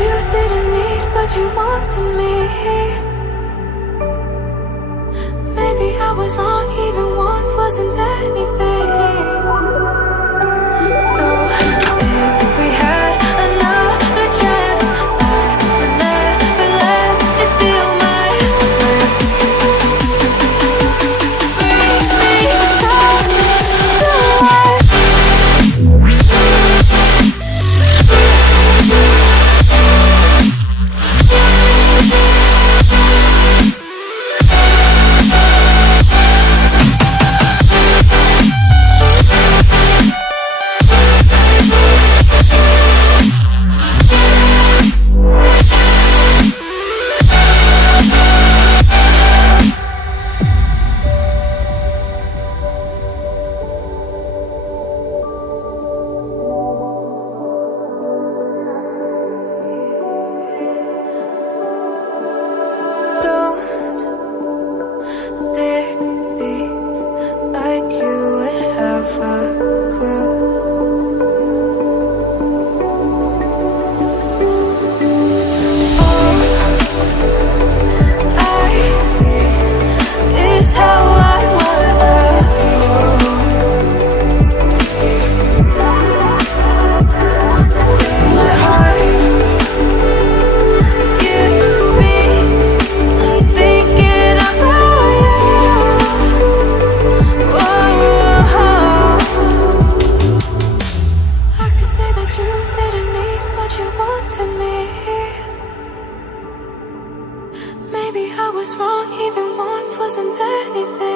you didn't need, but you wanted me. Maybe I was wrong, even want wasn't anything. So if we had another chance, I would never let you steal my breath. Bring me back to life. Don't dig deep like you would have a clue. All I see is how I was a fool to see my heart skip beats thinking about you. Whoa. I could say that you didn't need, but you wanted me. Maybe I was wrong, even want wasn't anything.